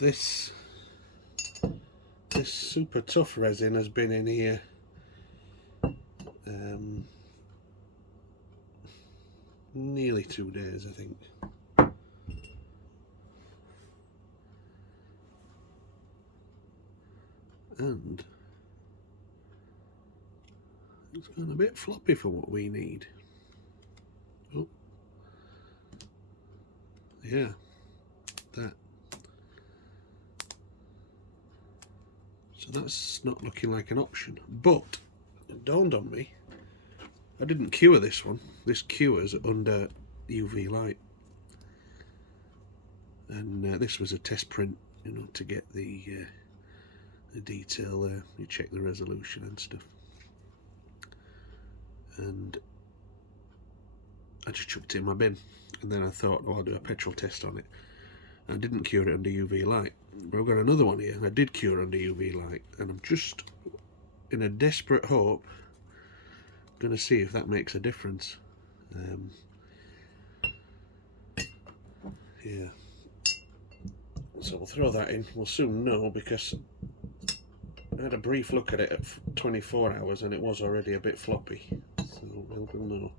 this super tough resin has been in here nearly 2 days, I think. And it's gone a bit floppy for what we need. Oh, yeah, that. So that's not looking like an option. But it dawned on me, I didn't cure this one. This cures under UV light. And this was a test print, you know, to get the detail there. You check the resolution and stuff. And I just chucked it in my bin. And then I thought, oh, I'll do a petrol test on it. I didn't cure it under UV light. But I've got another one here. I did cure under UV light. And I'm just, in a desperate hope, going to see if that makes a difference. Yeah. So we'll throw that in. We'll soon know, because I had a brief look at it at 24 hours and it was already a bit floppy. So we'll know.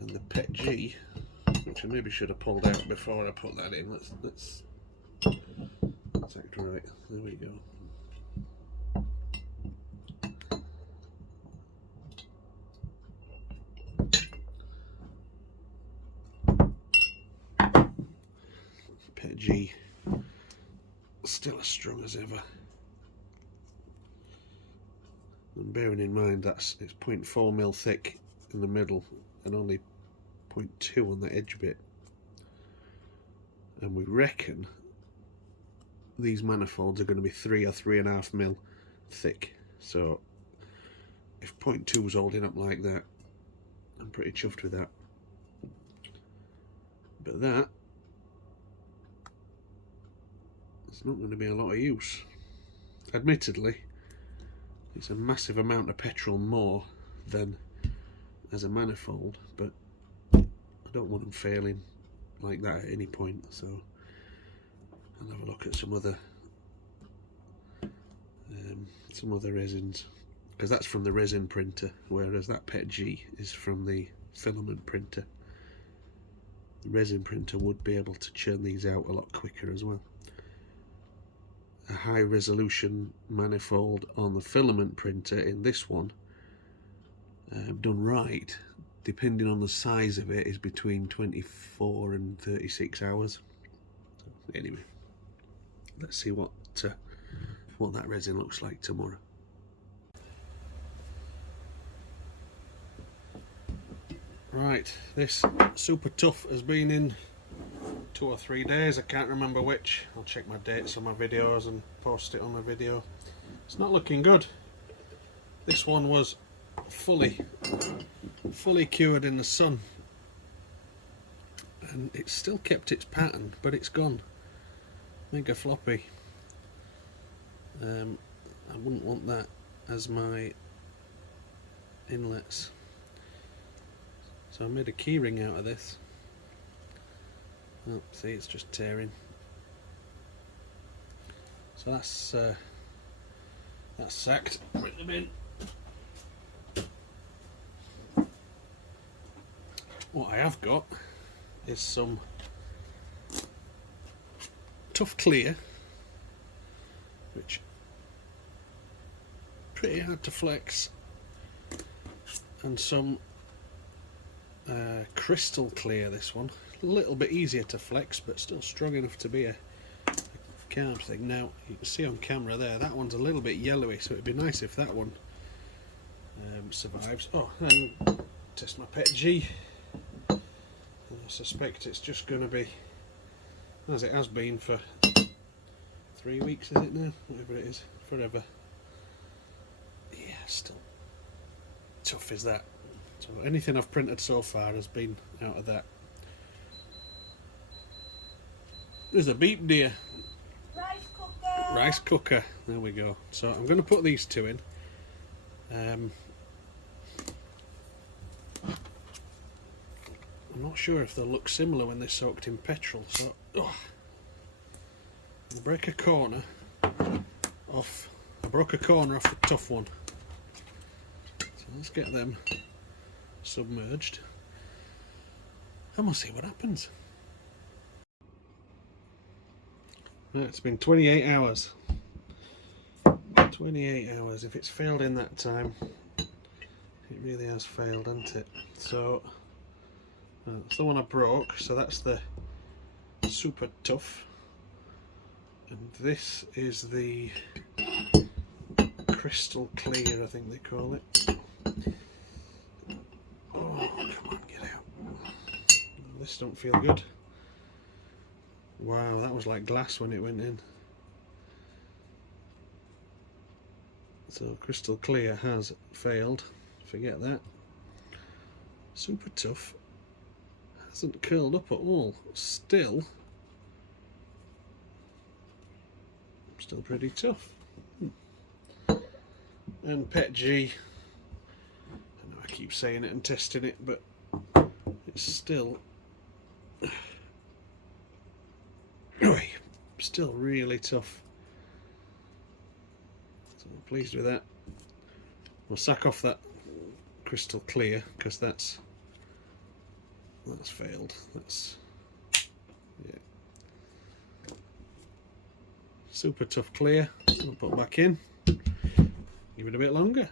And the Pet G, which I maybe should have pulled out before I put that in. Let's act right. There we go. Pet G, still as strong as ever. And bearing in mind it's 0.4mm thick in the middle and only 0.2 on the edge bit. And we reckon these manifolds are going to be 3 or 3.5mm thick. So if 0.2 is holding up like that, I'm pretty chuffed with that. But that, it's not going to be a lot of use. Admittedly, it's a massive amount of petrol more than as a manifold, but I don't want them failing like that at any point, so I'll have a look at some other resins, because that's from the resin printer, whereas that Pet G is from the filament printer. The resin printer would be able to churn these out a lot quicker as well. A high resolution manifold on the filament printer in this one, done right, depending on the size of it, is between 24 and 36 hours. Anyway, let's see what that resin looks like tomorrow. Right, this super tough has been in 2 or 3 days, I can't remember which. I'll check my dates on my videos and post it on the video. It's not looking good. This one was fully cured in the sun, and it's still kept its pattern, but it's gone. Mega floppy. I wouldn't want that as my inlets. So I made a keyring out of this. Oh, see, it's just tearing. So that's sacked. Bring them in. What I have got is some tough clear, which pretty hard to flex, and some crystal clear. This one a little bit easier to flex, but still strong enough to be a carb thing. Now you can see on camera there, that one's a little bit yellowy, so it'd be nice if that one survives. Oh, and test my Pet G. I suspect it's just going to be, as it has been for 3 weeks, is it now? Whatever it is, forever. Yeah, still tough as that. So anything I've printed so far has been out of that. There's a beep, dear. Rice cooker. Rice cooker. There we go. So I'm going to put these two in. I'm not sure if they'll look similar when they're soaked in petrol. So break a corner off. I broke a corner off the tough one. So let's get them submerged and we'll see what happens. Right, it's been 28 hours. 28 hours. If it's failed in that time, it really has failed, hasn't it? So that's the one I broke, so that's the super tough, and this is the crystal clear, I think they call it. Oh, come on, get out. This don't feel good. Wow, that was like glass when it went in. So crystal clear has failed, forget that. Super tough hasn't curled up at all, still pretty tough. And Pet G, I know I keep saying it and testing it, but it's still really tough. So I'm pleased with that. We'll sack off that crystal clear because that's failed. That's, yeah. Super tough clear. I'll put it back in. Give it a bit longer.